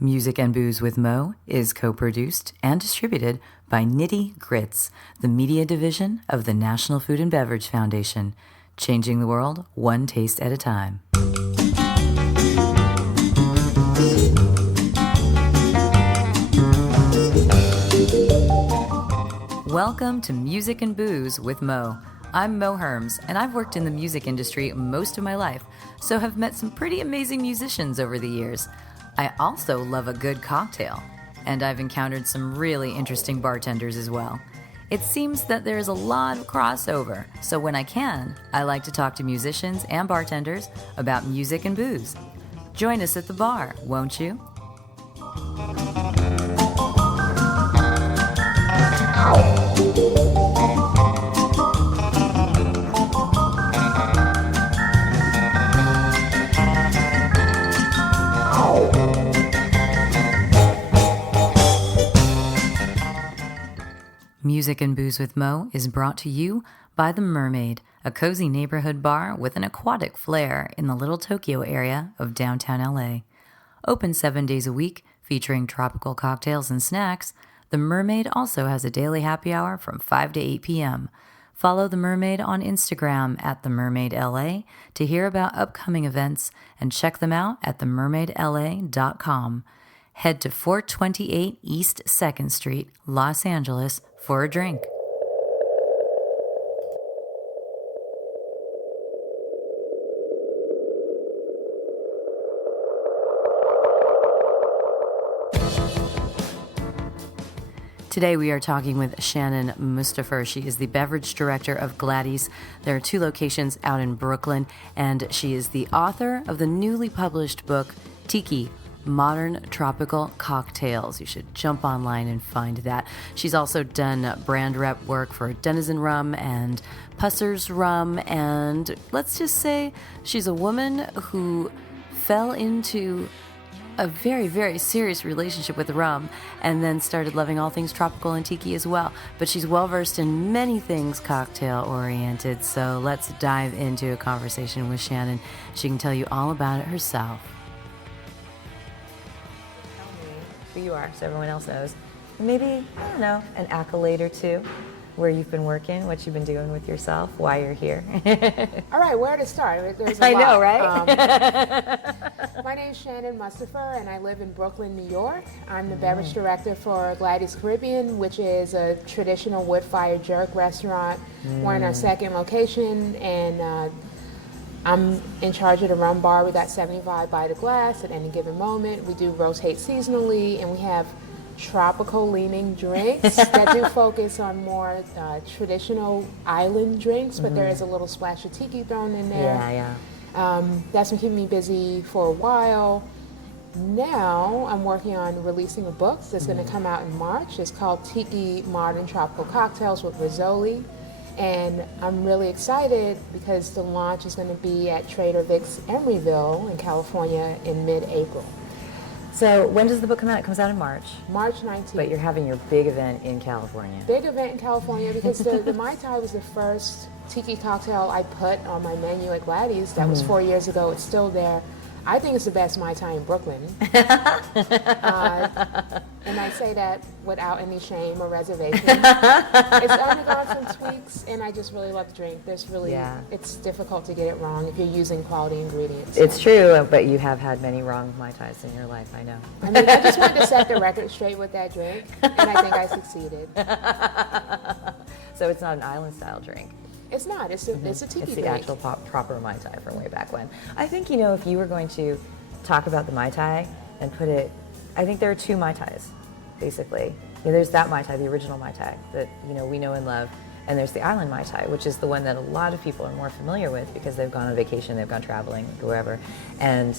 Music and Booze with Mo is co-produced and distributed by Nitty Grits, the media division of the National Food and Beverage Foundation, changing the world one taste at a time. Welcome to Music and Booze with Mo. I'm Mo Herms, and I've worked in the music industry most of my life, so have met some pretty amazing musicians over the years. I also love a good cocktail, and I've encountered some really interesting bartenders as well. It seems that there's a lot of crossover, so when I can, I like to talk to musicians and bartenders about music and booze. Join us at the bar, won't you? Music and Booze with Mo is brought to you by The Mermaid, a cozy neighborhood bar with an aquatic flair in the Little Tokyo area of downtown LA. Open 7 days a week, featuring tropical cocktails and snacks, The Mermaid also has a daily happy hour from 5 to 8 p.m. Follow The Mermaid on Instagram at TheMermaidLA to hear about upcoming events and check them out at TheMermaidLA.com. Head to 428 East 2nd Street, Los Angeles, for a drink. Today we are talking with Shannon Mustipher. She is the beverage director of Gladys. There are 2 locations out in Brooklyn, and she is the author of the newly published book, Tiki: Modern Tropical Cocktails. You should jump online and find that. She's also done brand rep work for Denizen Rum and Pusser's Rum, and let's just say she's a woman who fell into a very, very serious relationship with rum and then started loving all things tropical and tiki as well. But she's well-versed in many things cocktail-oriented, so let's dive into a conversation with Shannon. She can tell you all about it herself. Who you are, so everyone else knows. Maybe, I don't know, an accolade or two, where you've been working, what you've been doing with yourself, why you're here. All right, where to start? There's a I lot. know, right? My name is Shannon Mustipher, and I live in Brooklyn, New York. I'm the beverage director for Gladys Caribbean, which is a traditional wood-fired jerk restaurant. We're in our 2nd location, and I'm in charge of the rum bar. We got 75 by the glass at any given moment. We do rotate seasonally, and we have tropical leaning drinks that do focus on more traditional island drinks, but there is a little splash of tiki thrown in there. That's been keeping me busy for a while. Now I'm working on releasing a book that's going to come out in March. It's called Tiki: Modern Tropical Cocktails with Rizzoli. And I'm really excited because the launch is going to be at Trader Vic's Emeryville in California in mid-April. So when does the book come out? It comes out in March. March 19th. But you're having your big event in California. Big event in California because the Mai Tai was the first tiki cocktail I put on my menu at Gladys. That was 4 years ago. It's still there. I think it's the best Mai Tai in Brooklyn. And I say that without any shame or reservation. It's undergone some tweaks, and I just really love the drink. It's difficult to get it wrong if you're using quality ingredients. It's true, but you have had many wrong Mai Tais in your life, I know. I mean, I just wanted to set the record straight with that drink, and I think I succeeded. So it's not an island-style drink. It's not. It's a tiki It's the drink. actual proper Mai Tai from way back when. I think, if you were going to talk about the Mai Tai and put it, I think there are 2 Mai Tais, basically. There's that Mai Tai, the original Mai Tai that, we know and love, and there's the island Mai Tai, which is the one that a lot of people are more familiar with because they've gone on vacation, they've gone traveling, wherever, and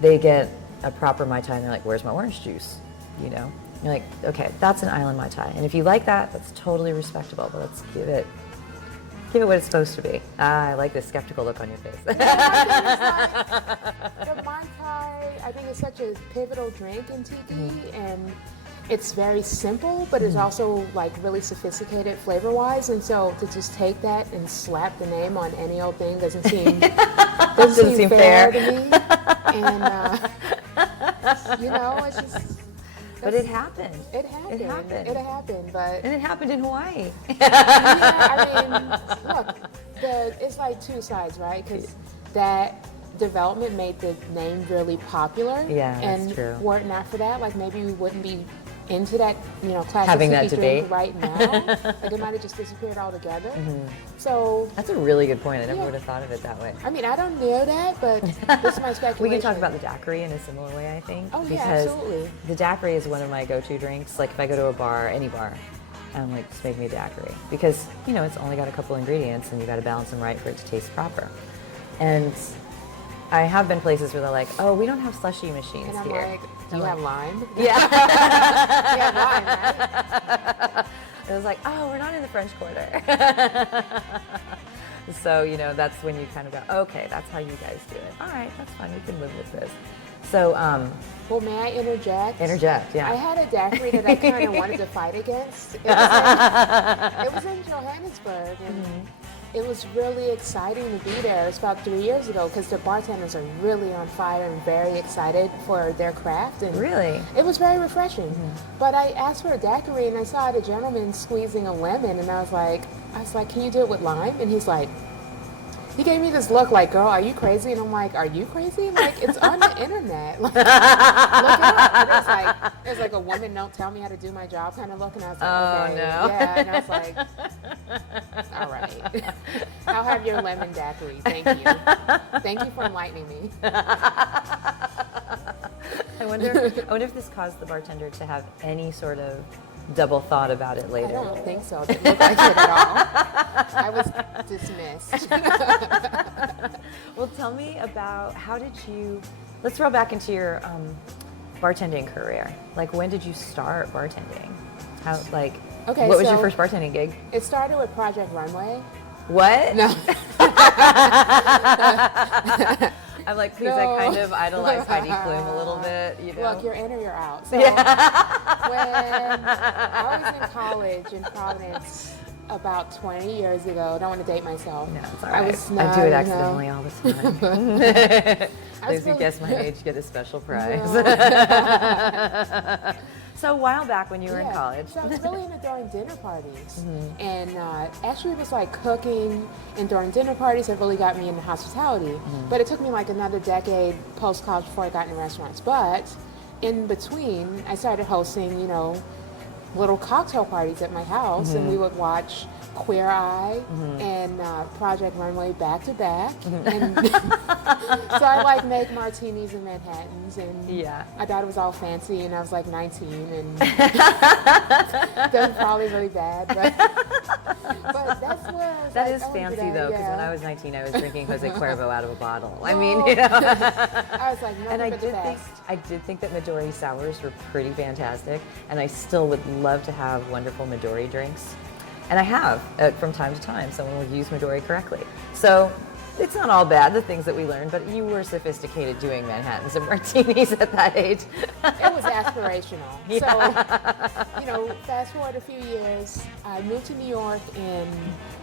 they get a proper Mai Tai and they're like, where's my orange juice? You're like, okay, that's an island Mai Tai. And if you like that, that's totally respectable, but let's give it what it's supposed to be. I like this skeptical look on your face. The Mai Tai, I think, is such a pivotal drink in tiki, and it's very simple, but it's also really sophisticated flavor-wise. And so to just take that and slap the name on any old thing doesn't seem fair to me. And You know, it's just. But it happened. It happened. It happened. It happened, but. And it happened in Hawaii. Yeah, I mean, look, it's like two sides, right? Because that development made the name really popular. Yeah, that's and true. were it not for that, like maybe we wouldn't be into that, you know, classic Having that sippy drink debate. right now. Like it might have just disappeared altogether. So That's a really good point. I never Yeah. would have thought of it that way. I mean, I don't know that, but this is my speculation. We can talk about the daiquiri in a similar way, I think. Oh, yeah, because absolutely. the daiquiri is one of my go-to drinks. Like if I go to a bar, any bar, I'm like, just make me a daiquiri. Because, you know, it's only got a couple ingredients and you got to balance them right for it to taste proper. And I have been places where they're like, oh, we don't have slushy machines And I'm here. like, do you have lime? Yeah. You have lime, right? It was like, oh, we're not in the French Quarter. So, you know, that's when you kind of go, okay, that's how you guys do it. All right, that's fine. We can live with this. So, Well, may I interject? interject, yeah. I had a daiquiri that I kind of wanted to fight against. It was in Johannesburg, and it was really exciting to be there. It was about 3 years ago because the bartenders are really on fire and very excited for their craft. And Really? it was very refreshing. But I asked for a daiquiri, and I saw the gentleman squeezing a lemon, and I was like, can you do it with lime? And he's like, he gave me this look like, girl, are you crazy? And I'm like, are you crazy? Like, it's on the internet. Like, look it up. And it's like a woman don't tell me how to do my job kind of look. And I was like, Oh, okay. no. Yeah. And I was like, all right. I'll have your lemon daiquiri. Thank you. Thank you for enlightening me. I wonder if this caused the bartender to have any sort of double thought about it later. I don't think so. It didn't look like it at all. I was dismissed. Well, tell me about let's roll back into your bartending career. Like, when did you start bartending? Okay, what was your so- first bartending gig? It started with Project Runway. What? No. I'm like, please, No. I kind of idolize Heidi Klum a little bit, you know? Look, you're in or you're out. So when I was in college in Providence about 20 years ago, don't want to date myself. No, it's all I right. was I not, do it you know. accidentally all the time. I was Those who really- guess my age get a special prize. So a while back when you were in college. So I was really into throwing dinner parties. And actually it was like cooking and throwing dinner parties that really got me into hospitality. But it took me like another decade post-college before I got into restaurants. But in between, I started hosting, you know, little cocktail parties at my house, and we would watch Queer Eye and Project Runway back to back. And so I like make martinis and Manhattans, and Yeah. I thought it was all fancy, and I was like 19, and that was probably really bad, but that's where I was That like, is I wanna do fancy that, though, because when yeah. I was 19, I was drinking Jose Cuervo out of a bottle. I No. mean, you know. I was like, And nothing but the best. I did think that Midori sours were pretty fantastic, and I still would love to have wonderful Midori drinks. And I have, from time to time, someone will use Midori correctly. So it's not all bad, the things that we learned, but you were sophisticated doing Manhattans and martinis at that age. It was aspirational. So, you know, fast forward a few years, I moved to New York in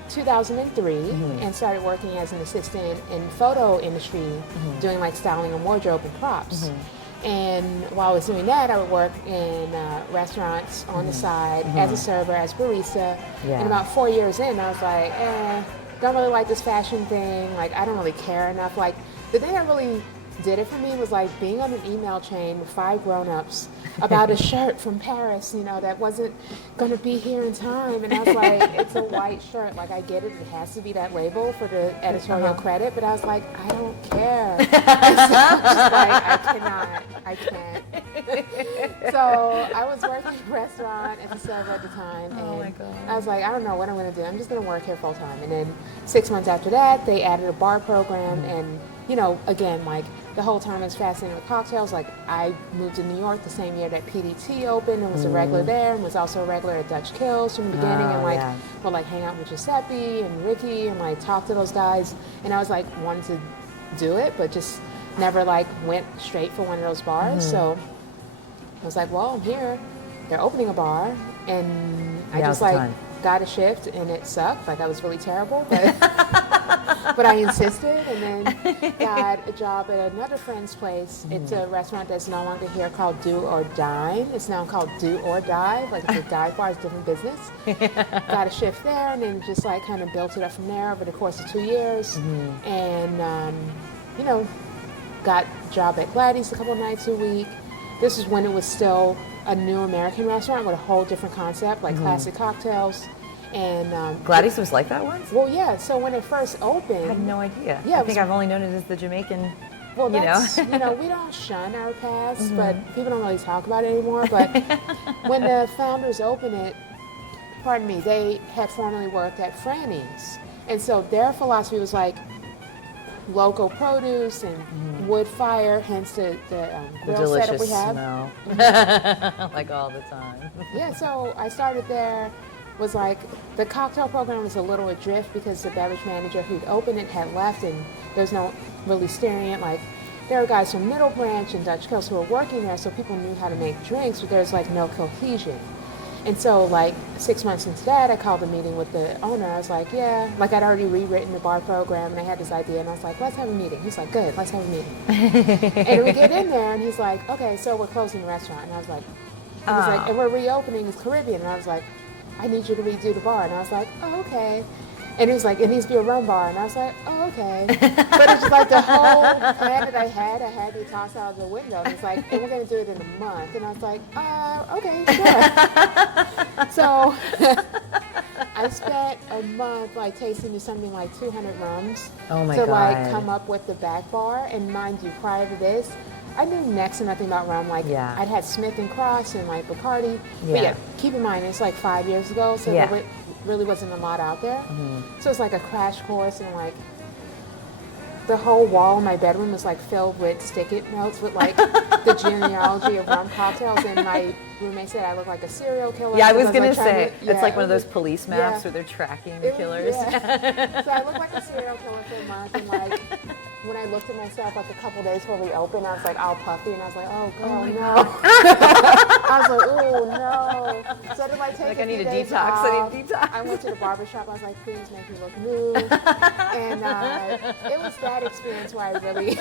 2003 and started working as an assistant in photo industry, doing like styling and wardrobe and props. And while I was doing that, I would work in restaurants on the side as a server, as barista. Yeah. And about 4 years in, I was like, don't really like this fashion thing. Like, I don't really care enough. Like, the thing that really did it for me was like being on an email chain with 5 grown-ups about a shirt from Paris, you know, that wasn't going to be here in time. And I was like, it's a white shirt. Like, I get it. It has to be that label for the editorial credit. But I was like, I don't care. So I'm just like, I can't. So I was working in a restaurant as a server at the time. And my God. I was like, I don't know what I'm going to do. I'm just going to work here full time. And then 6 months after that, they added a bar program. And, you know, again, like, the whole time I was fascinated with cocktails. Like, I moved to New York the same year that PDT opened and was a regular there, and was also a regular at Dutch Kills from the beginning, and like would like hang out with Giuseppe and Ricky and like talk to those guys. And I was like wanted to do it, but just never like went straight for one of those bars. So I was like, well, I'm here. They're opening a bar, and I just like got a shift, and it sucked. Like, I was really terrible, but But I insisted, and then got a job at another friend's place. It's a restaurant that's no longer here called Do or Dine. It's now called Do or Dive, like it's a dive bar, it's a different business. Got a shift there, and then just like kind of built it up from there over the course of 2 years. And, you know, got a job at Gladys a couple nights a week. This is when it was still a new American restaurant with a whole different concept, like classic cocktails. And Gladys was like that once? well, yeah. So when it first opened, I had no idea. Yeah, I think I've only known it as the Jamaican. well, you that's, know. you know, we don't shun our past, but people don't really talk about it anymore. But when the founders opened it, pardon me, they had formerly worked at Franny's, and so their philosophy was like local produce and wood fire, hence the The grill setup delicious we have. smell. Like all the time. Yeah, so I started there. Was like the cocktail program was a little adrift because the beverage manager who'd opened it had left, and there's no really steering it. Like there were guys from Middle Branch and Dutch Coast who were working there, so people knew how to make drinks, but there's like no cohesion. And so like 6 months into that, I called a meeting with the owner. I was like, yeah, like I'd already rewritten the bar program, and I had this idea, and I was like, let's have a meeting. He's like, good, let's have a meeting. And then we get in there, and he's like, okay, so we're closing the restaurant. And I was like, he's like, and we're reopening as Caribbean. And I was like, I need you to redo the bar. And I was like, oh, okay. And he was like, it needs to be a rum bar. And I was like, oh, okay. But it's just like the whole plan that I had to toss out the window. And he's like, and we're going to do it in a month. And I was like, okay, sure. So I spent a month like tasting something like 200 rums Oh my to God. like come up with the back bar. And mind you, prior to this, I knew next to nothing about rum. Like Yeah. I'd had Smith and Cross and like Bacardi. Yeah. But yeah, keep in mind it's like 5 years ago, so Yeah. there really wasn't a lot out there. So it's like a crash course, and like the whole wall in my bedroom was like filled with stick-it notes with like the genealogy of rum cocktails. And my roommate said I look like a serial killer. Yeah, I was because gonna like, trying say to- it's like one of it those was- police maps yeah. where they're tracking It the was- killers. yeah. So I looked like a serial killer for a month, and like when I looked at myself like a couple days before we opened, I was like all puffy, and I was like, oh girl, no. I was like, oh no. So I did like take Like, a I need few a days detox, I off. need a detox. I went to the barber shop. I was like, please make me look new. And it was that experience where I really.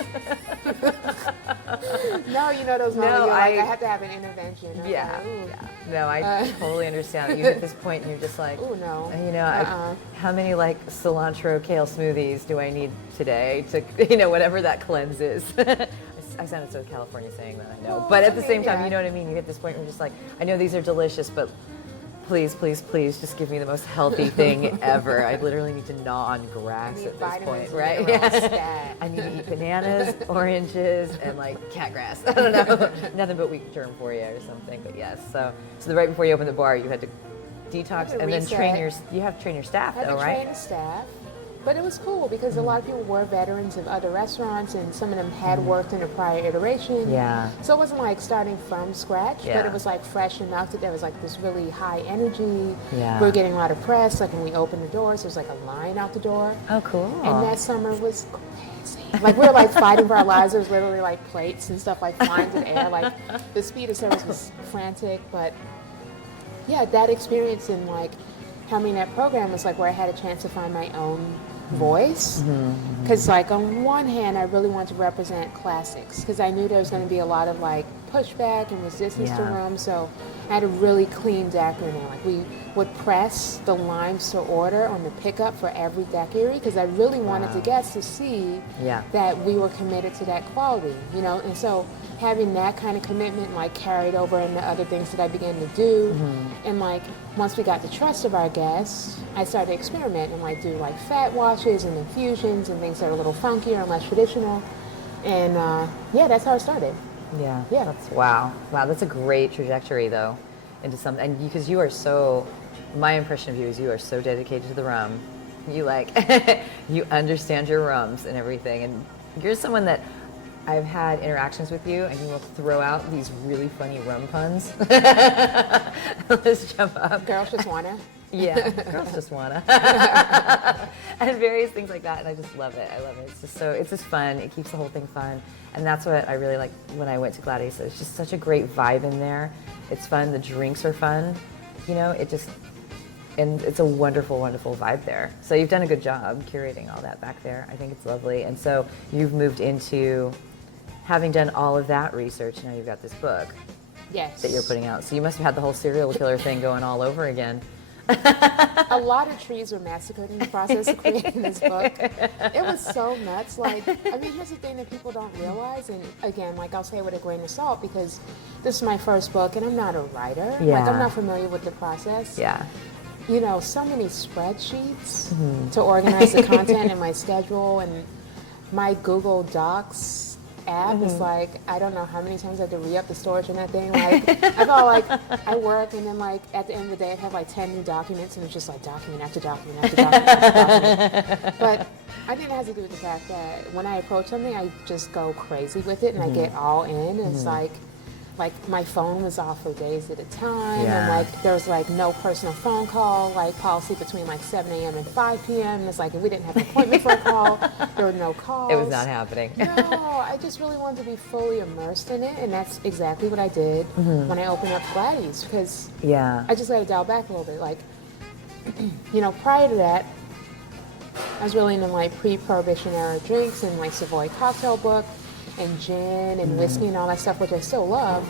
No, you know those moments. No, You're like, I have to have an intervention. I was Yeah. like, ooh. No, I totally understand. You hit this point and you're just like, Ooh, no. you know, how many like cilantro kale smoothies do I need today to, you know, whatever that cleanse is. I sounded so California saying that, I know. Well, But at I the mean, same time, yeah. you know what I mean? You hit this point where you're just like, I know these are delicious, but please, please, please just give me the most healthy thing ever. I literally need to gnaw on grass need at this vitamins point, right? minerals, stat. I need to eat bananas, oranges, and like cat grass. I don't know, nothing but wheat germ for you or something. But yes, so the right before you opened the bar, you had to detox and then reset. you have to train your staff I had though, to right? train the staff, but it was cool because a lot of people were veterans of other restaurants, and some of them had worked in a prior iteration. Yeah. So it wasn't like starting from scratch, Yeah. but it was like fresh enough that there was like this really high energy. Yeah. We were getting a lot of press. Like when we opened the doors, there was like a line out the door. Oh, cool. And that summer was crazy. Like we were like fighting for our lives. There was literally like plates and stuff like flying through the air. Like the speed of service was frantic, but yeah, that experience in like having that program was like where I had a chance to find my own voice. Because like on one hand, I really wanted to represent classics because I knew there was going to be a lot of like pushback and resistance to Yeah. rum. So I had a really clean daiquiri in there. Like we would press the limes to order on the pickup for every daiquiri because I really wanted the guests to see Yeah. that we were committed to that quality, you know. And so having that kind of commitment like carried over into other things that I began to do. And like once we got the trust of our guests, I started to experiment and like do like fat washes and infusions and things that are a little funkier and less traditional. And yeah, that's how it started. Yeah. Yeah. That's wow. That's a great trajectory though, into something. And because you are so, my impression of you is you are so dedicated to the rum. You like, you understand your rums and everything. And you're someone that I've had interactions with you, and you will throw out these really funny rum puns. Let's jump up. Girls just wanna. Yeah, girls just wanna. And various things like that, and I just love it. I love it. It's just fun. It keeps the whole thing fun, and that's what I really like when I went to Gladys. It's just such a great vibe in there. It's fun. The drinks are fun. You know, and it's a wonderful, wonderful vibe there. So you've done a good job curating all that back there. I think it's lovely. And so you've moved into having done all of that research. Now you've got this book Yes. that you're putting out. So you must have had the whole serial killer thing going all over again. A lot of trees were massacred in the process of creating this book. It was so nuts. Like, I mean, here's the thing that people don't realize, and again, like I'll say it with a grain of salt because this is my first book and I'm not a writer. Yeah. Like, I'm not familiar with the process. Yeah. You know, so many spreadsheets to organize the content and my schedule, and my Google Docs app is like, I don't know how many times I had to re-up the storage on that thing. Like, I felt like I work and then like at the end of the day I have like 10 new documents and it's just like document after document after document after document. But I think it has to do with the fact that when I approach something, I just go crazy with it and I get all in. And it's like my phone was off for days at a time, and like there was like no personal phone call like policy between like 7 a.m. and 5 p.m. And it's like if we didn't have an appointment for a call, there were no calls. It was not happening. No, I just really wanted to be fully immersed in it, and that's exactly what I did when I opened up Gladys, because I just let it dial back a little bit. Like, you know, prior to that, I was really into like pre-prohibition era drinks and like Savoy cocktail book and gin and whiskey and all that stuff, which I still love.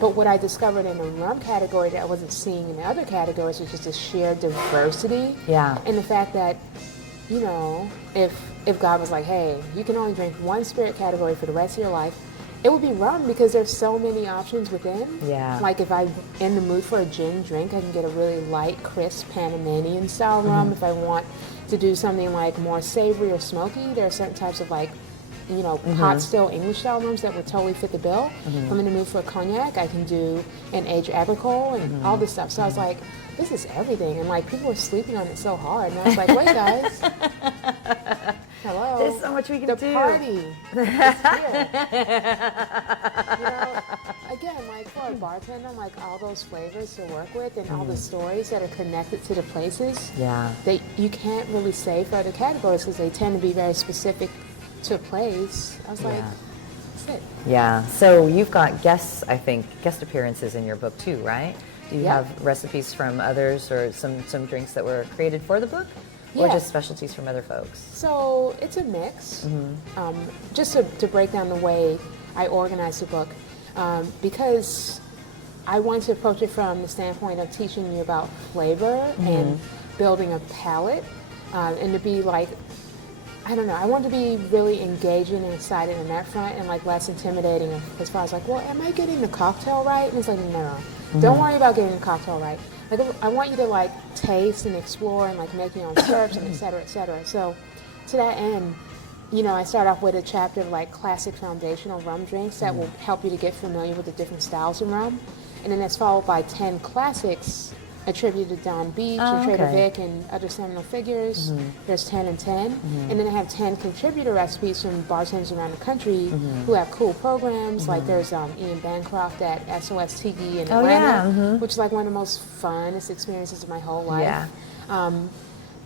But what I discovered in the rum category that I wasn't seeing in the other categories was just the sheer diversity. Yeah. And the fact that, you know, if God was like, hey, you can only drink one spirit category for the rest of your life, it would be rum, because there's so many options within. Yeah. Like if I'm in the mood for a gin drink, I can get a really light, crisp Panamanian style rum. If I want to do something like more savory or smoky, there are certain types of like, you know, pot still English style rums that would totally fit the bill. If I'm in the mood for a cognac, I can do an aged agricole and all this stuff. So I was like, this is everything. And like people were sleeping on it so hard. And I was like, wait guys. Hello. There's so much we can do. The party is here. You know, again, like for a bartender, like all those flavors to work with and all the stories that are connected to the places that you can't really say for other categories because they tend to be very specific to a place. I was like, that's it. Yeah. So you've got guest appearances in your book too, right? Do you have recipes from others or some drinks that were created for the book? Or just specialties from other folks? So it's a mix. Just to break down the way I organized the book, because I wanted to approach it from the standpoint of teaching you about flavor and building a palate, and to be like, I don't know, I wanted to be really engaging and excited on that front and like less intimidating as far as like, well, am I getting the cocktail right? And it's like, no, don't worry about getting the cocktail right. Like, I want you to like taste and explore and like make your own syrups and et cetera, et cetera. So to that end, you know, I start off with a chapter of like classic foundational rum drinks that will help you to get familiar with the different styles of rum. And then that's followed by 10 classics attributed to Don Beach and Trader Vic and other seminal figures. There's 10 and 10. And then I have 10 contributor recipes from bartenders around the country who have cool programs. Like there's Ian Bancroft at SOS Tiki in Atlanta, which is like one of the most funnest experiences of my whole life.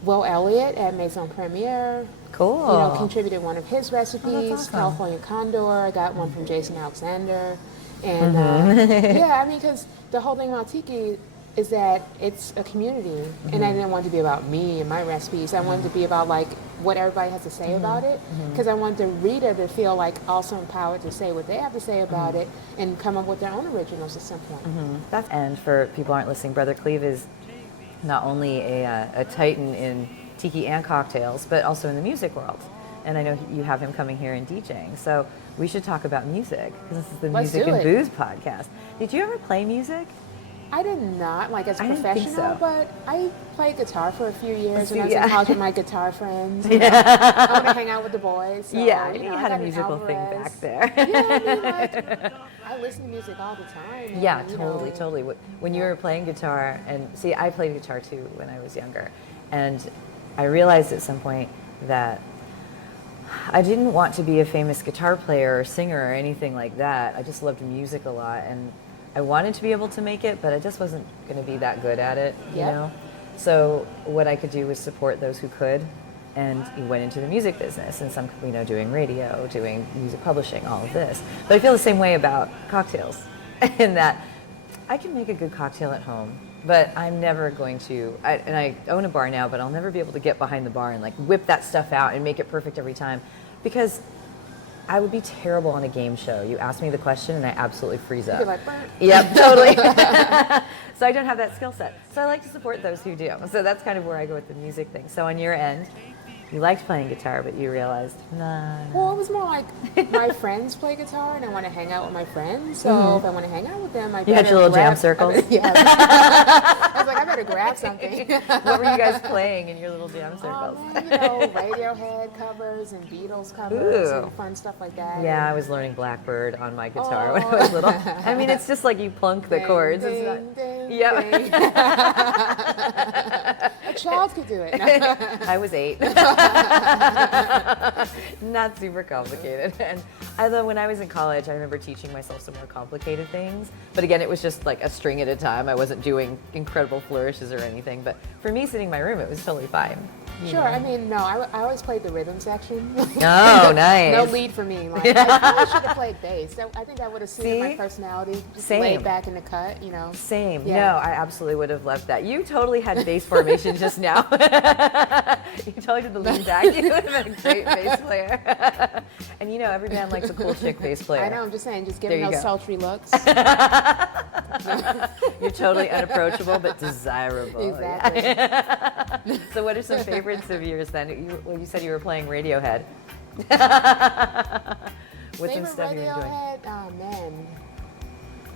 Will Elliott at Maison Premiere, cool. You know, contributed one of his recipes. Awesome. California Condor, I got one from Jason Alexander. And yeah, I mean, because the whole thing about Tiki is that it's a community, and I didn't want it to be about me and my recipes. I wanted it to be about like what everybody has to say about it, because I want the reader to feel like also empowered to say what they have to say about it and come up with their own originals at some point. And for people who aren't listening, Brother Cleve is not only a titan in tiki and cocktails, but also in the music world. And I know you have him coming here and DJing, so we should talk about music, because this is the Music and Booze podcast. Did you ever play music? I did not, like as a I didn't professional, think so. But I played guitar for a few years when I was in college with my guitar friends. I want to hang out with the boys. So, I you think know, you had I a musical thing back there. I mean, like, I listen to music all the time. And, Yeah, you totally. When you were playing guitar, and see, I played guitar too when I was younger, and I realized at some point that I didn't want to be a famous guitar player or singer or anything like that. I just loved music a lot, and I wanted to be able to make it, but I just wasn't going to be that good at it, you know? So what I could do was support those who could, and went into the music business, and some, you know, doing radio, doing music publishing, all of this. But I feel the same way about cocktails, in that I can make a good cocktail at home, But I'm never going to, and I own a bar now, but I'll never be able to get behind the bar and like whip that stuff out and make it perfect every time, because I would be terrible on a game show. You ask me the question and I absolutely freeze up. You're like, burn. Yep, totally. So I don't have that skill set. So I like to support those who do. So that's kind of where I go with the music thing. So on your end, you liked playing guitar, but you realized, nah. Well, it was more like my friends play guitar, and I want to hang out with my friends. So if I want to hang out with them, I better You had your little jam grab- circles? Yeah. I was like, I better grab something. What were you guys playing in your little jam circles? Radiohead covers and Beatles covers Ooh. and fun stuff like that. Yeah, I And was learning Blackbird on my guitar when I was little. I mean, it's just like you plunk the ding, chords. ding, It's not, ding, Yep. ding. A child could do it. I was 8. Not super complicated. And although when I was in college, I remember teaching myself some more complicated things. But again, it was just like a string at a time. I wasn't doing incredible flourishes or anything. But for me, sitting in my room, it was totally fine. Sure, I mean, no, I always played the rhythm section. Oh, nice. No lead for me. Like, I probably should have played bass. I think that would have suited my See? personality. Just Same. laid back in the cut, you know. Same. Yeah. No, I absolutely would have loved that. You totally had bass formation just now. You totally did the lean back. You would have been a great bass player. And you know, every band likes a cool chick bass player. I know, I'm just saying, just give There me you those go. sultry looks. You're totally unapproachable, but desirable. Exactly. Yeah. So what are some favorites of yours then? You said you were playing Radiohead. What's some Favorite stuff you're enjoying? Radiohead? Oh, man.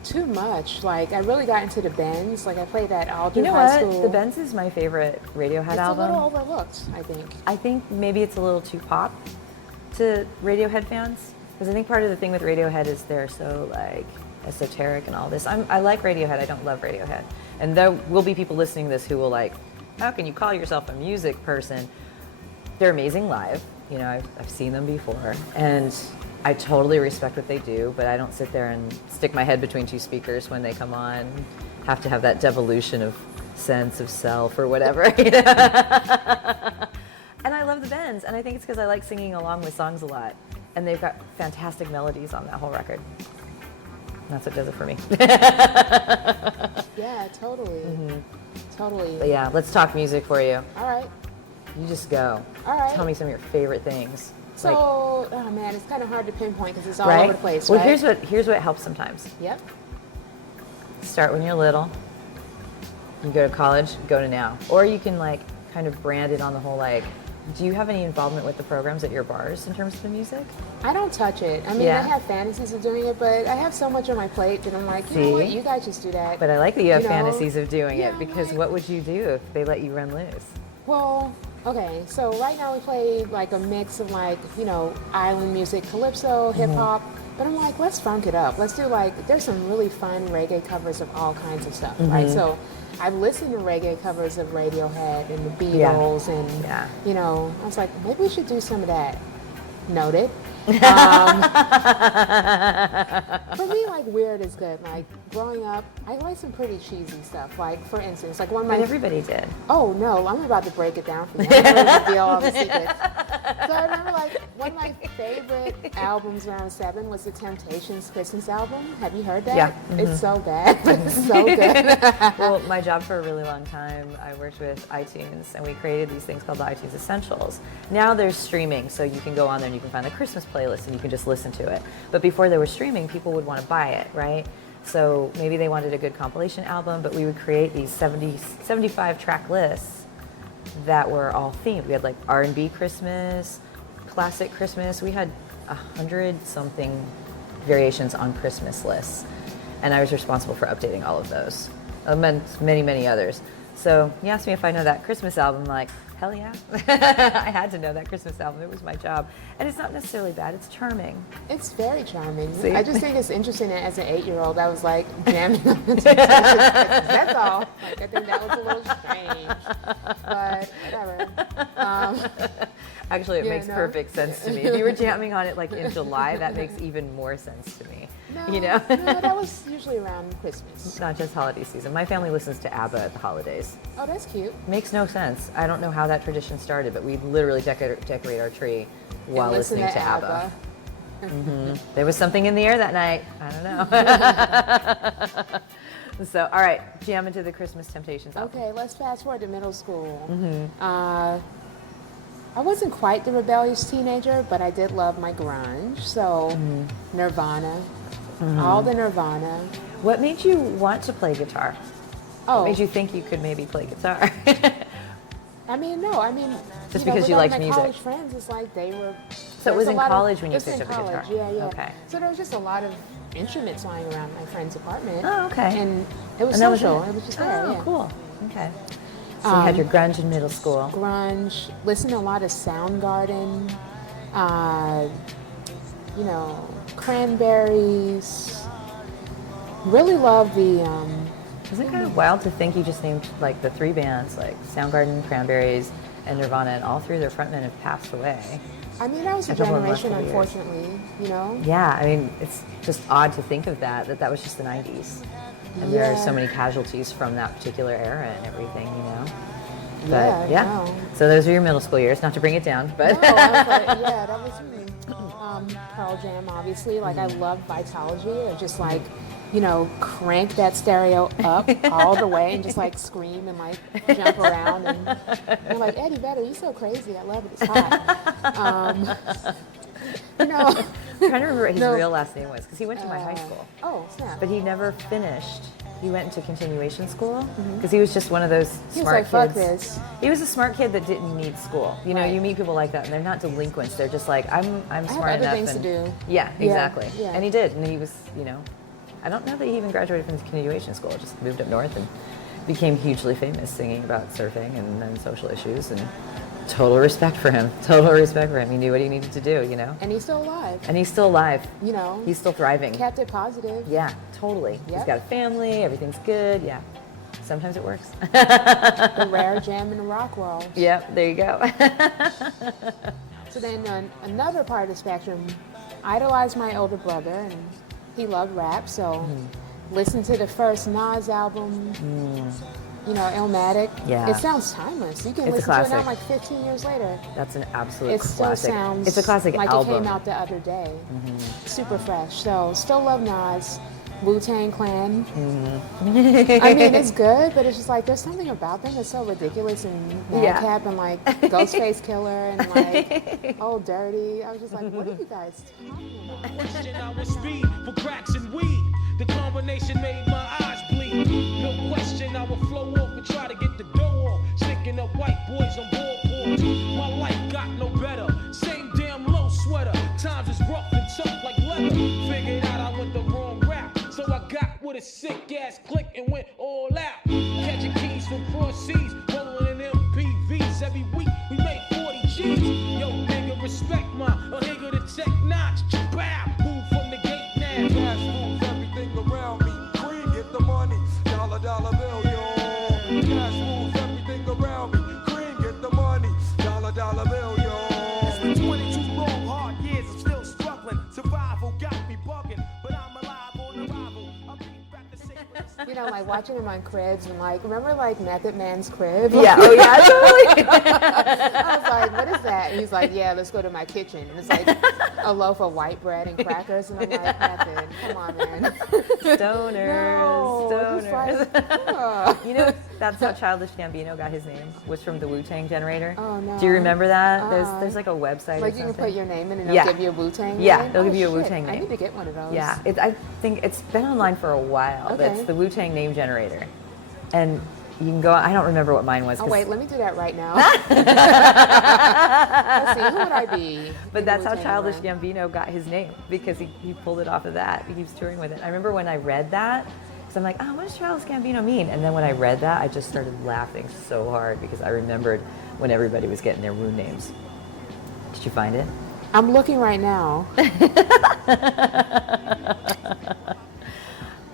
Too much. Like, I really got into the Bends. Like, I played that all You through know high what? school. The Benz is my favorite Radiohead It's album. a little overlooked, I think. I think maybe it's a little too pop to Radiohead fans, because I think part of the thing with Radiohead is they're so like esoteric and all this. I like Radiohead. I don't love Radiohead, and there will be people listening to this who will like, how can you call yourself a music person? They're amazing live. You know, I've seen them before, and I totally respect what they do, but I don't sit there and stick my head between two speakers when they come on. Have to have that devolution of sense of self or whatever. You know? And I love the Bends, and I think it's because I like singing along with songs a lot. And they've got fantastic melodies on that whole record. And that's what does it for me. Yeah, totally. Totally. But yeah, let's talk music for you. All right. You just go. All right. Tell me some of your favorite things. So, oh man, it's kind of hard to pinpoint because it's all right? over the place, Well, right? here's what helps sometimes. Yep. Start when you're little. You go to college, go to now. Or you can like kind of brand it on the whole like, do you have any involvement with the programs at your bars in terms of the music? I don't touch it. I mean, Yeah. I have fantasies of doing it, but I have so much on my plate that I'm like, you know what, See? you guys just do that. But I like that you have You know? fantasies of doing Yeah, it, because like- what would you do if they let you run loose? Well, okay, so right now we play like a mix of like, you know, island music, calypso, hip hop. But I'm like, let's funk it up. Let's do like, there's some really fun reggae covers of all kinds of stuff, right? So I've listened to reggae covers of Radiohead and the Beatles and, Yeah. you know, I was like, maybe we should do some of that. Noted. For me, like weird is good. Like growing up, I like some pretty cheesy stuff. Like for instance, like one of But my everybody did. Oh no, I'm about to break it down for you. I'm going to reveal all the secrets. So I remember like one of my favorite albums when I was 7 was the Temptations Christmas album. Have you heard that? Yeah. It's so bad, but it's so good. Well, my job for a really long time, I worked with iTunes, and we created these things called the iTunes Essentials. Now there's streaming, so you can go on there and you can find the Christmas playlist and you can just listen to it. But before there was streaming, people would want to buy it, right? So maybe they wanted a good compilation album, but we would create these 75 track lists that were all themed. We had like R&B Christmas, classic Christmas. We had 100-something variations on Christmas lists. And I was responsible for updating all of those, amongst many, many others. So you asked me if I know that Christmas album, like, hell yeah. I had to know that Christmas album. It was my job. And it's not necessarily bad. It's charming. It's very charming. See? I just think it's interesting that as an 8-year-old, I was like jamming on the Temptations Christmas. That's all. Like I think that was a little strange, but whatever. Actually, it Yeah, makes no. perfect sense to me. If you were jamming on it like in July, that makes even more sense to me. No, You know? no, that was usually around Christmas. It's not just holiday season. My family listens to ABBA at the holidays. Oh, that's cute. Makes no sense. I don't know how that tradition started, but we literally decorate our tree while And listen listening to ABBA. There was something in the air that night. I don't know. So, all right, jam into the Christmas Temptations album. Okay, let's fast forward to middle school. I wasn't quite the rebellious teenager, but I did love my grunge. So Nirvana, all the Nirvana. What made you want to play guitar? Oh, What made you think you could maybe play guitar? Just because you liked my music. college friends, it's like they were. So it was in college when you picked picked up a guitar? Yeah. Okay. So there was just a lot of instruments lying around my friend's apartment. Oh, okay. And it was And that was social. it? It was just there. Oh, Yeah. cool. Okay. So you had your grunge in middle school. Grunge. Listened to a lot of Soundgarden. Cranberries. Really love the. Isn't it kind of wild to think you just named like the 3 bands, like Soundgarden, Cranberries, and Nirvana, and all 3 of their frontmen have passed away? I mean, that was a A couple of generation, last couple years. unfortunately. Yeah, I mean, it's just odd to think of that was just the 90s. And there are so many casualties from that particular era and everything, But Yeah, no. So those are your middle school years, not to bring it down, but No, I was like, yeah, that was Pearl Jam, obviously. Like, I love Vitology. Or just like, crank that stereo up all the way and just like scream and like jump around. And I'm like, Eddie Vedder, you're so crazy. I love it. It's hot. I'm trying to remember what his real last name was, because he went to my high school. Oh, snap. But he never finished. He went into continuation school because he was just one of those He was smart like, fuck kids. this. He was a smart kid that didn't need school. Right. You meet people like that, and they're not delinquents. They're just like, I'm smart other enough. things to do. Yeah, exactly. Yeah. And he did, and he was, I don't know that he even graduated from continuation school. Just moved up north and became hugely famous singing about surfing and social issues. And total respect for him. He knew what he needed to do. And he's still alive. And he's still alive. He's still thriving. Kept it positive. Yeah, totally. He's Yep. got a family, everything's good, yeah. Sometimes it works. The rare gem in the rock world. Yep, there you go. So then another part of the spectrum, idolized my older brother, and he loved rap, so listened to the first Nas album, Illmatic. Yeah. It sounds timeless. You can It's a listen to it now classic. like 15 years later. That's an absolute It still classic. sounds It's a classic like album. it came out the other day. Super fresh. So still love Nas. Wu-Tang Clan. I mean, it's good, but it's just like there's something about them that's so ridiculous and madcap and like Ghostface Killer and like Old Dirty. I was just like, what are you guys talking about? Question our speed for cracks and weed. The combination made my eyes bleed. No question, I will flow off and try to get the dough off. Sticking up white boys on ballboards. My life got no better. Same damn low sweater. Times is rough and tough like leather. Figured out I went the wrong route. So I got with a sick ass click and went all out. Catching keys from cross seas, rolling in MPVs. Every week we make 40 G's. Yo, nigga, respect my a nigga to tech notch. Bow, move from the gate now. Cash moves everything around me. Cream, get the money. Dollar bill, yo. Cash moves everything around me. Cream, get the money. Dollar bill, yo. It's been 22 long, hard years. I'm still struggling. Survival got me bugging, but I'm alive on arrival. I'll be back to say Like watching him on Cribs and like, remember like Method Man's Crib? Yeah, oh yeah, totally. I was like, what is that? And he's like, yeah, let's go to my kitchen. And it's like a loaf of white bread and crackers. And I'm like, Method, come on, man. Stoners, No, just like, that's how Childish Gambino got his name, was from the Wu-Tang generator. Oh, no. Do you remember that? There's like a website like or you something. can put your name in and they'll Yeah. give you a Wu-Tang name? Yeah, they'll give Oh, you a shit. Wu-Tang I name. need to get one of those. Yeah, I think it's been online for a while, but Okay. it's the Wu-Tang name generator. And you can go, I don't remember what mine was. Oh, 'cause- wait, let me do that right now. Let's see, who would I be? But that's how Wu-Tang Childish one. Gambino got his name, because he pulled it off of that. He keeps touring with it. I remember when I read that, because I'm like, oh, what does Childish Gambino mean? And then when I read that, I just started laughing so hard because I remembered when everybody was getting their Wu names. Did you find it? I'm looking right now.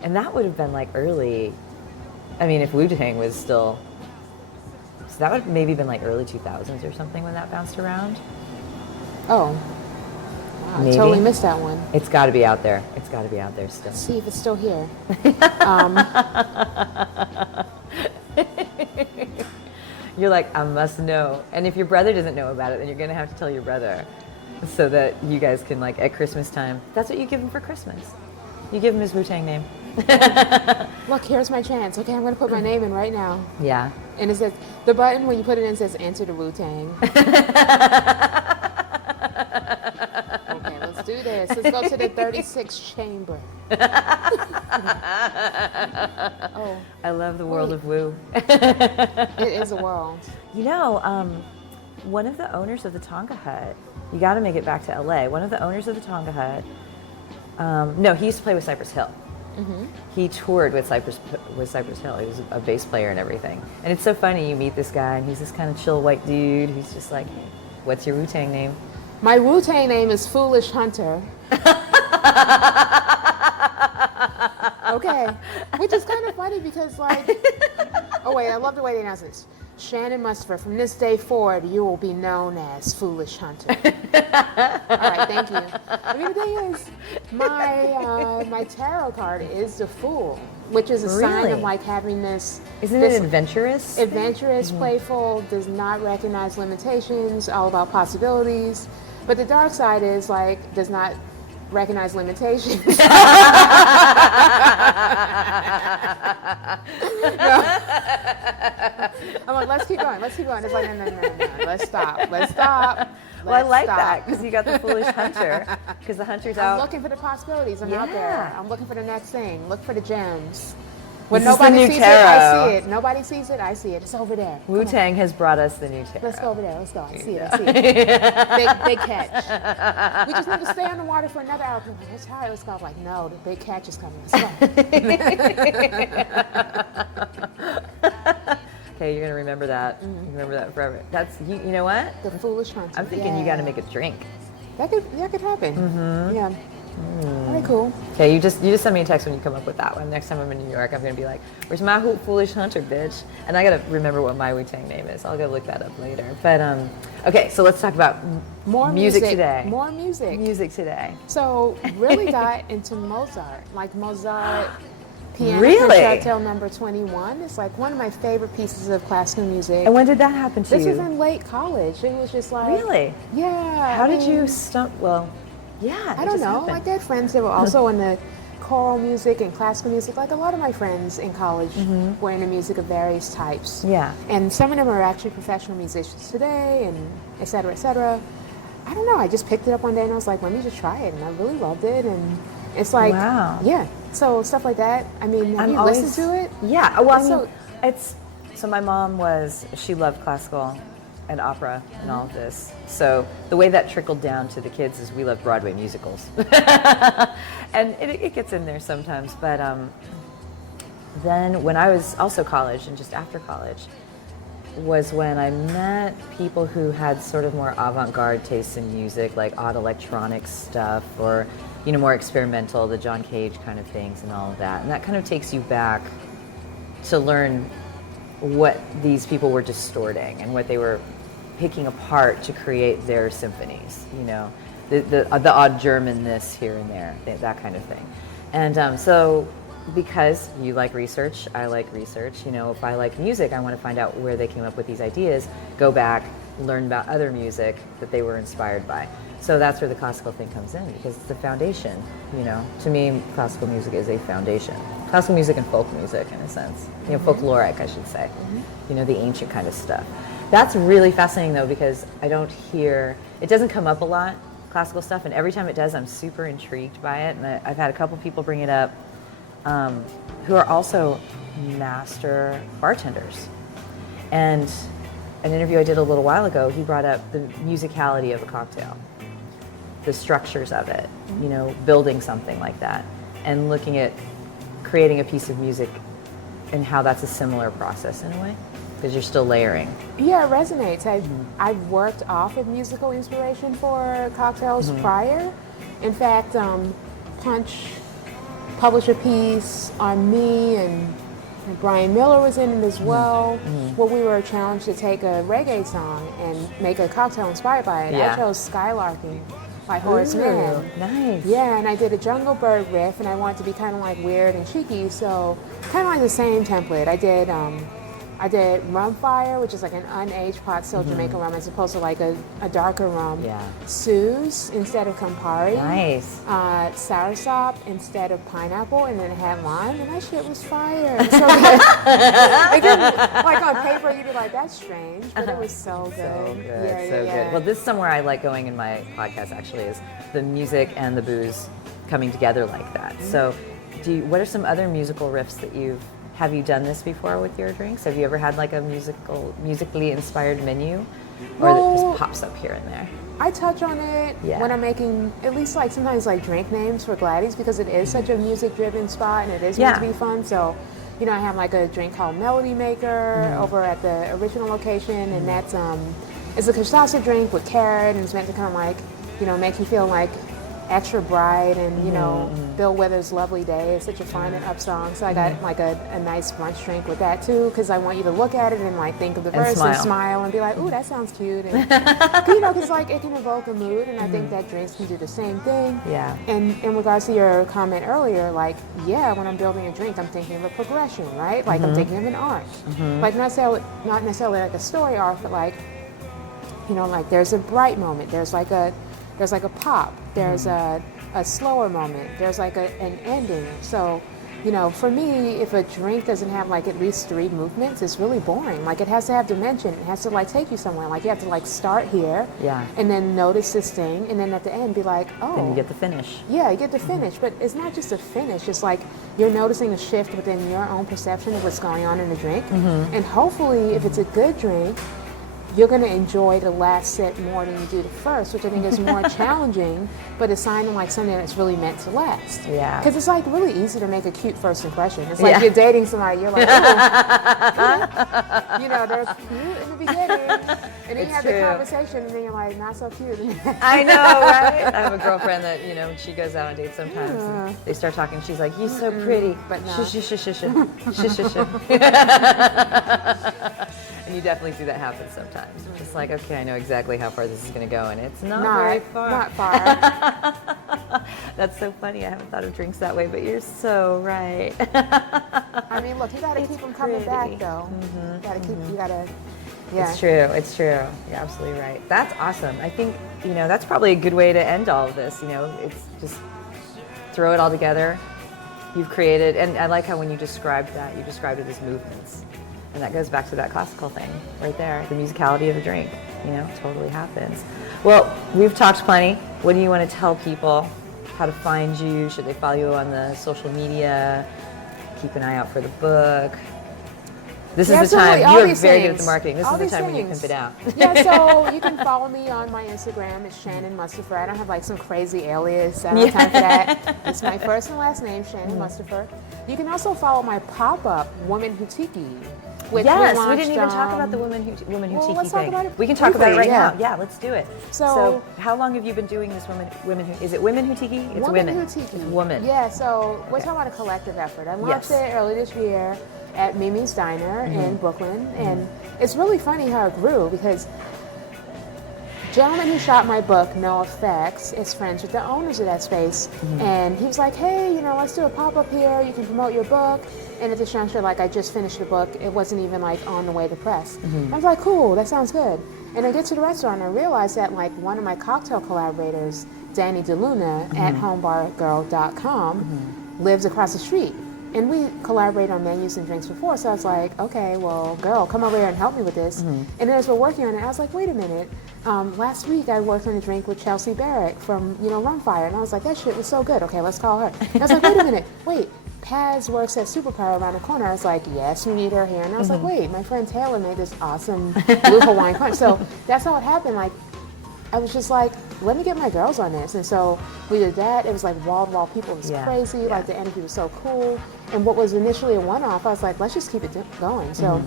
And that would have been like early, I mean, if Wu-Tang was still, so that would have maybe been like early 2000s or something when that bounced around. Oh. Wow, I Maybe. totally missed that one. It's got to be out there. It's got to be out there still. Let's see if it's still here. You're like, I must know. And if your brother doesn't know about it, then you're going to have to tell your brother so that you guys can, like, at Christmas time, that's what you give him for Christmas. You give him his Wu-Tang name. Look, here's my chance. Okay, I'm going to put my name in right now. Yeah. And it says, the button, when you put it in, says, enter the Wu-Tang. Okay, let's do this. Let's go to the 36th chamber. Oh, I love the world of Wu. it is a world. You know, one of the owners of the Tonga Hut, you got to make it back to LA. One of the owners of the Tonga Hut, no, he used to play with Cypress Hill. Mm-hmm. He toured with Cypress Hill. He was a bass player and everything. And it's so funny, you meet this guy, and he's this kind of chill white dude. He's just like, hey, what's your Wu-Tang name? My Wu-Tang name is Foolish Hunter. Okay, which is kind of funny because, like, oh wait, I love the way they announce this. Shannon Mustipher, from this day forward, you will be known as Foolish Hunter. All right, thank you. I mean, the thing is, my tarot card is the Fool, which is a sign Really? of like having this. Isn't this it adventurous? Adventurous, playful, does not recognize limitations, all about possibilities. But the dark side is like does not recognize limitations. I'm like, let's keep going. It's like, no. Let's stop. Well, I like that because you got the Foolish Hunter because the hunter's I'm out. looking for the possibilities. I'm out Yeah. there. I'm looking for the next thing. Look for the gems. When This is the nobody new sees tarot. it, I see it. Nobody sees it, I see it. It's over there. Come on. Wu-Tang has brought us the new tarot. Let's go over there. Let's go. I see it. Big catch. We just need to stay on the water for another hour. That's how it was called. Like, no, the big catch is coming. Let's go. Okay, you're gonna remember that. You remember that forever. That's you know what? The Foolish Hunter. I'm thinking you got to make a drink. That could happen. Mm-hmm. Yeah. Very cool. Okay, you just send me a text when you come up with that one. Next time I'm in New York, I'm gonna be like, "Where's my Foolish Hunter, bitch?" And I gotta remember what my Wu-Tang name is. I'll go look that up later. But okay, so let's talk about More music today. More music. Music today. So really got into Mozart, like Mozart. Piano Really? Concerto Number 21. It's like one of my favorite pieces of classical music. And when did that happen to This you? was in late college. It was just like Really? Yeah. How did mean, you stump? Well, yeah. I don't know. Like I had friends that were also in the choral music and classical music. Like a lot of my friends in college were into music of various types. Yeah. And some of them are actually professional musicians today, and et cetera, et cetera. I don't know. I just picked it up one day and I was like, let me just try it, and I really loved it. And it's like, Wow. yeah. So stuff like that. I mean, have you listened to it? Yeah. Well, I mean, So- so my mom she loved classical and opera and all of this. So the way that trickled down to the kids is we love Broadway musicals, and it gets in there sometimes. But then when I was also college and just after college was when I met people who had sort of more avant-garde tastes in music, like odd electronic stuff or more experimental, the John Cage kind of things and all of that. And that kind of takes you back to learn what these people were distorting and what they were picking apart to create their symphonies, the odd German-ness here and there, that kind of thing. And so because you like research, I like research, if I like music, I want to find out where they came up with these ideas, go back, learn about other music that they were inspired by. So that's where the classical thing comes in because it's the foundation, To me, classical music is a foundation. Classical music and folk music, in a sense. Folkloric, I should say. The ancient kind of stuff. That's really fascinating, though, because it doesn't come up a lot, classical stuff, and every time it does, I'm super intrigued by it. And I've had a couple people bring it up who are also master bartenders. And an interview I did a little while ago, he brought up the musicality of a cocktail, the structures of it, building something like that, and looking at creating a piece of music and how that's a similar process in a way, because you're still layering. Yeah, it resonates. I've worked off of musical inspiration for cocktails prior. In fact, Punch published a piece on me, and Brian Miller was in it as well, where we were challenged to take a reggae song and make a cocktail inspired by it. Yeah. I chose Skylarking by Horace Mann. Nice. Yeah, and I did a Jungle Bird riff, and I wanted to be kind of like weird and cheeky, so kind of like the same template. I did I did rum fire, which is like an unaged pot still Jamaican rum as opposed to like a darker rum. Yeah. Suze instead of Campari. Nice. Soursop instead of pineapple, and then it had lime, and that shit was fire. It was so good. It didn't, like on paper, you'd be like, that's strange, but it was so good. So good, Yeah, so yeah, good. Well, this is somewhere I like going in my podcast actually is the music and the booze coming together like that. So, what are some other musical riffs that have you done this before with your drinks? Have you ever had like a musically inspired menu, or that just pops up here and there? I touch on it when I'm making at least like sometimes like drink names for Gladys because it is such a music-driven spot and it is meant to be fun. So, you know, I have like a drink called Melody Maker over at the original location, and that's it's a cachaça drink with carrot, and it's meant to kind of like, you know, make you feel like extra bright, and you know, Bill Withers' Lovely Day is such a fun and up song. So I got like a nice brunch drink with that too, because I want you to look at it and like think of the verse and smile and be like, ooh, that sounds cute. And you know, because like it can evoke a mood, and I think that drinks can do the same thing. Yeah. And in regards to your comment earlier, like, yeah, when I'm building a drink, I'm thinking of a progression, right? Like I'm thinking of an arc. Like not necessarily like a story arc, but like, you know, like there's a bright moment, there's like a pop, there's a slower moment, there's like an ending. So, you know, for me, if a drink doesn't have like at least 3 movements, it's really boring. Like it has to have dimension. It has to like take you somewhere. Like you have to like start here, and then notice this thing, and then at the end be like, oh. Then you get the finish. Yeah, you get the finish, but it's not just a finish. It's like you're noticing a shift within your own perception of what's going on in the drink, and hopefully, if it's a good drink, you're going to enjoy the last sip more than you do the first, which I think is more challenging, but it's sounding like something that's really meant to last. Yeah. Because it's like really easy to make a cute first impression. It's like you're dating somebody, you're like, oh, you know, they're cute in the beginning, and then you have the conversation, and then you're like, not so cute. I know, right? I have a girlfriend that, you know, she goes out on dates sometimes, and they start talking, she's like, you're so pretty, but no. And you definitely see that happen sometimes. It's like, okay, I know exactly how far this is going to go, and it's not very far. Not far. That's so funny. I haven't thought of drinks that way, but you're so right. I mean, look, you got to keep them coming back, though. You got to keep. You got to. Yeah. It's true. It's true. You're absolutely right. That's awesome. I think, you know, that's probably a good way to end all of this. You know, it's just throw it all together. You've created, and I like how when you described that, you described it as movements. And that goes back to that classical thing right there, the musicality of a drink, you know, totally happens. Well, we've talked plenty. What do you want to tell people? How to find you? Should they follow you on the social media? Keep an eye out for the book. This is the time. You are very good at the marketing. This is the time when you pimp it out. Yeah, so you can follow me on my Instagram. It's Shannon Mustipher. I don't have like some crazy alias. I don't have time for that. It's my first and last name, Shannon Mustipher. You can also follow my pop-up, Woman Who Tiki. Which we didn't even talk about the Woman Who Tiki thing. We can talk about it right now. Yeah, let's do it. So how long have you been doing this Women Who? Is it Women Who Tiki? It's Women Who Tiki. It's woman. Yeah. So we're talking about a collective effort. I launched it early this year at Mimi's Diner in Brooklyn, and it's really funny how it grew because gentleman who shot my book, No Effects, is friends with the owners of that space, and he was like, hey, you know, let's do a pop-up here, you can promote your book. And at this juncture, like, I just finished the book, it wasn't even like on the way to press. I was like, cool, that sounds good. And I get to the restaurant and I realized that like one of my cocktail collaborators, Danny DeLuna at homebargirl.com, lives across the street. And we collaborate on menus and drinks before, so I was like, okay, well, girl, come over here and help me with this. And then as we're working on it, I was like, wait a minute. Last week I worked on a drink with Chelsea Barrick from, you know, Rum Fire, and I was like, that shit was so good. Okay, let's call her. And I was like, wait a minute, wait. Paz works at Superpower around the corner. I was like, yes, we need her here. And I was like, wait, my friend Taylor made this awesome blue Hawaiian punch. So that's how it happened. Like, I was just like, let me get my girls on this. And so we did that. It was like wall-to-wall people. It was crazy. Like the energy was so cool. And what was initially a one-off, I was like, let's just keep it going. So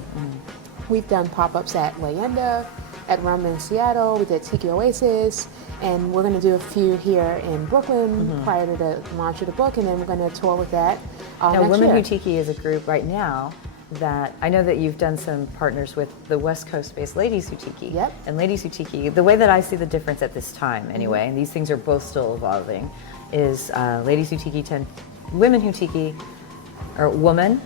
we've done pop-ups at Leyenda, at Rum in Seattle. We did Tiki Oasis. And we're going to do a few here in Brooklyn prior to the launch of the book. And then we're going to tour with that now, next Women year. Who Tiki is a group right now that I know that you've done some partners with the West Coast-based Ladies Who Tiki. Yep. And Ladies Who Tiki, the way that I see the difference at this time anyway, and these things are both still evolving, is Ladies Who Tiki Women Who Tiki, or woman,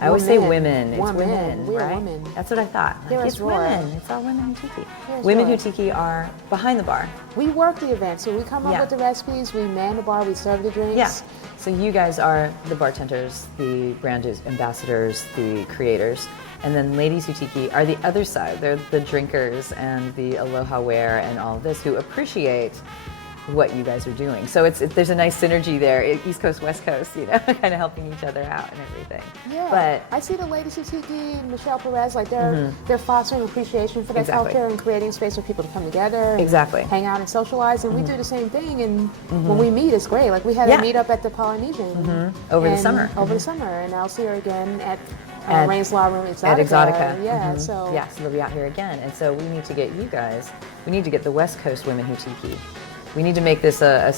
I always say women. It's Women. women, We are right? women. That's what I thought. Hear Like, us it's roar. women. It's all women who tiki. Hear us Women who roar. tiki are behind the bar. We work the event, so we come up Yeah. with the recipes, we man the bar, we serve the drinks. Yeah. So you guys are the bartenders, the brand ambassadors, the creators. And then Ladies Who Tiki are the other side. They're the drinkers and the aloha wear and all of this who appreciate what you guys are doing. So there's a nice synergy there, East Coast, West Coast, you know, kind of helping each other out and everything. Yeah, But I see the Ladies Who Tiki, Michelle Perez, like they're fostering appreciation for that Exactly. culture and creating space for people to come together and Exactly. hang out and socialize. And we do the same thing. And when we meet, it's great. Like we had a Yeah. meet up at the Polynesian Over the and- summer. Over the summer, and I'll see her again at At- Rain's Law Room Exotica. at Exotica. Yeah, Mhm. so Yeah, so they'll be out here again. And so we need to get you guys, we need to get the West Coast Women Who Tiki. We need to make this a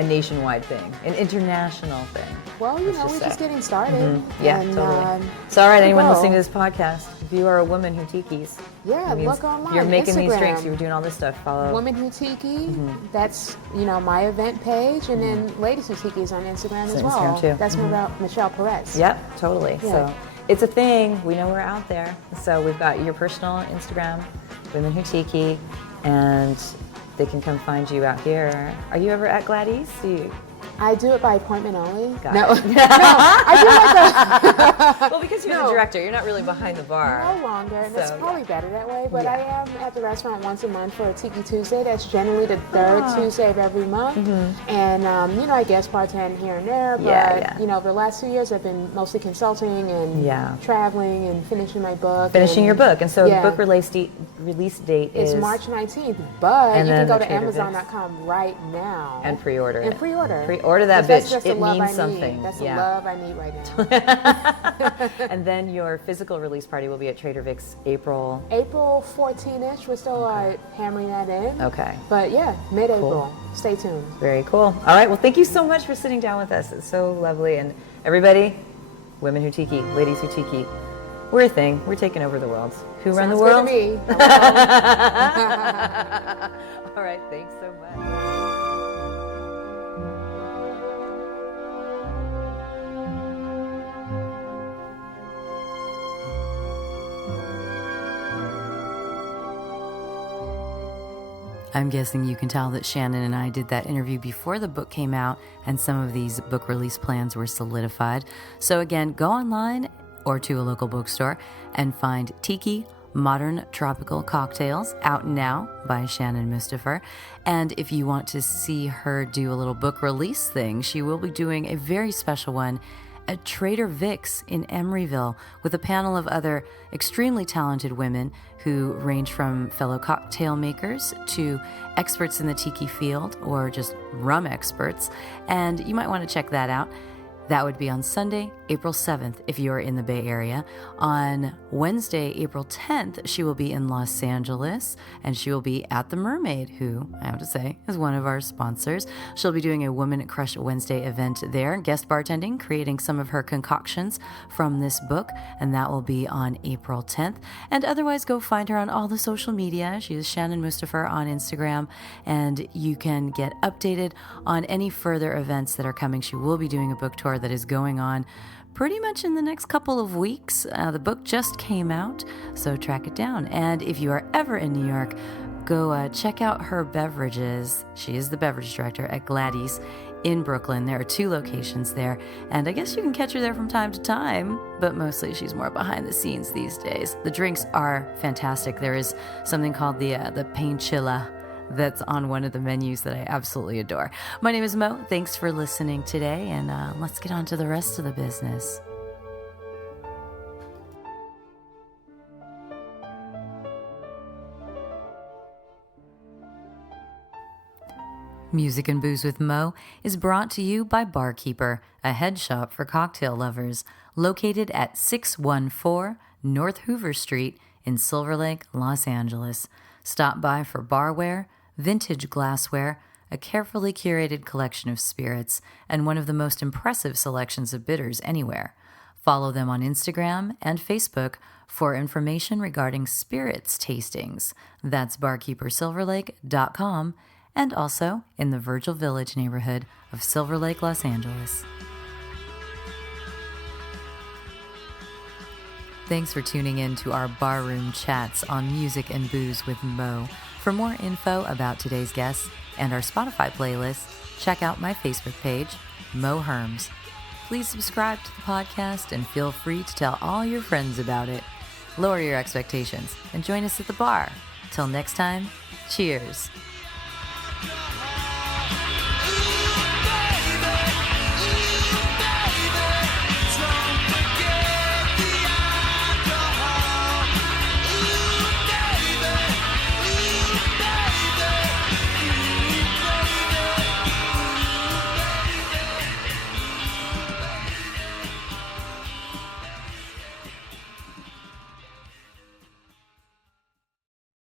nationwide thing, an international thing. well, you let's know, just we're just say. getting started. Yeah, and, totally. So, all right, anyone go. listening to this podcast, if you are a woman who tikis, Yeah, that means look online, you're making these Instagram. drinks, you're doing all this stuff, follow. Women Who Tiki, that's, you know, my event page, and then Ladies Who Tiki is on Instagram It's as on well. Instagram too. That's Michelle Perez. Yep, totally. Yeah. So it's a thing. We know we're out there. So we've got your personal Instagram, Women Who Tiki, and they can come find you out here. Are you ever at Gladys? I do it by appointment only. Got no, it. no, I do like Well, because you're the No. director, you're not really behind the bar. no longer, and it's So, probably better that way. But Yeah. I am at the restaurant once a month for a Tiki Tuesday. That's generally the third Tuesday of every month. And you know, I guest bartend here and there. But Yeah. you know, over the last 2 years, I've been mostly consulting and Yeah. traveling and finishing my book. Finishing and- your book. And so Yeah. the book release date It's is March 19th, but And you then can go the to Trader Vic's. Amazon.com right now and pre-order and it. pre-order. Pre-order that 'Cause that's bitch. just the It love means I something. Need. That's Yeah. the love I need right now. And then your physical release party will be at Trader Vic's April. April 14-ish. We're still hammering that in. Okay. But yeah, mid-April. Cool. Stay tuned. Very cool. All right. Well, thank you so much for sitting down with us. It's so lovely. And everybody, Women Who Tiki, Ladies Who Tiki, we're a thing. We're taking over the world. Who run the Sounds world? good to me. Hello. All right. Thanks so much. I'm guessing you can tell that Shannon and I did that interview before the book came out and some of these book release plans were solidified. So again, go online or to a local bookstore and find Tiki Modern Tropical Cocktails out now by Shannon Mustipher. And if you want to see her do a little book release thing, she will be doing a very special one at Trader Vic's in Emeryville with a panel of other extremely talented women who range from fellow cocktail makers to experts in the tiki field or just rum experts. And you might want to check that out. That would be on Sunday, April 7th, if you're in the Bay Area. On Wednesday, April 10th, she will be in Los Angeles, and she will be at the Mermaid, who, I have to say, is one of our sponsors. She'll be doing a Woman Crush Wednesday event there, guest bartending, creating some of her concoctions from this book, and that will be on April 10th. And otherwise, go find her on all the social media. She is Shannon Mustipher on Instagram, and you can get updated on any further events that are coming. She will be doing a book tour that is going on pretty much in the next couple of weeks. The book just came out, so track it down. And if you are ever in New York, go check out her beverages. She is the beverage director at Gladys in Brooklyn. There are 2 locations there, and I guess you can catch her there from time to time, but mostly she's more behind the scenes these days. The drinks are fantastic. There is something called the Painchilla that's on one of the menus that I absolutely adore. My name is Mo. Thanks for listening today, and let's get on to the rest of the business. Music and Booze with Mo is brought to you by Barkeeper, a head shop for cocktail lovers, located at 614 North Hoover Street in Silver Lake, Los Angeles. Stop by for barware, vintage glassware, a carefully curated collection of spirits, and one of the most impressive selections of bitters anywhere. Follow them on Instagram and Facebook for information regarding spirits tastings. That's barkeepersilverlake.com, and also in the Virgil Village neighborhood of Silver Lake, Los Angeles. Thanks for tuning in to our barroom chats on Music and Booze with Mo. For more info about today's guests and our Spotify playlist, check out my Facebook page, Mo Herms. Please subscribe to the podcast and feel free to tell all your friends about it. Lower your expectations and join us at the bar. Till next time, cheers.